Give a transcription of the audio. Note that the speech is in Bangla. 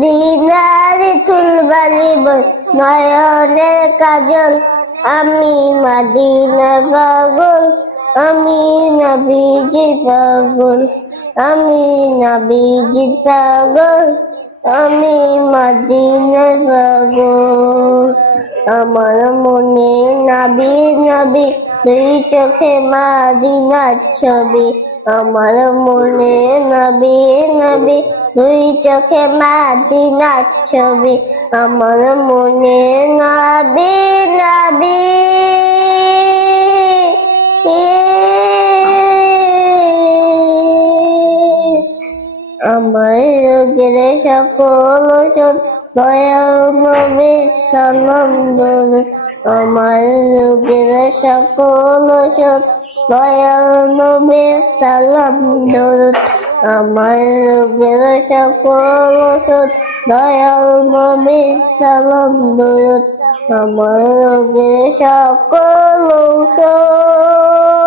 দিনারি তুলবালি বল নয়নের কাজল, আমি মদিনার পাগল, আমি নবীজির পাগল, আমি নবীজির পাগল, আমি মদিনার পাগল। আমার মনে নবী নবী, দুই চোখে মদিনার ছবি। আমার মনে নবী নবী, দুই চোখে মদিনার ছবি। আমার মনে নবী নবী, আমার রোগের সকল ওষুধ দয়াল নবীর সালাম দরুদ। আমার রোগের সকল ওষুধ দয়াল নবীর সালাম দরুদ। আমার রোগের সকল ওষুধ দয়াল নবীর সালাম দরুদ। আমার রোগের সকল ঔষধ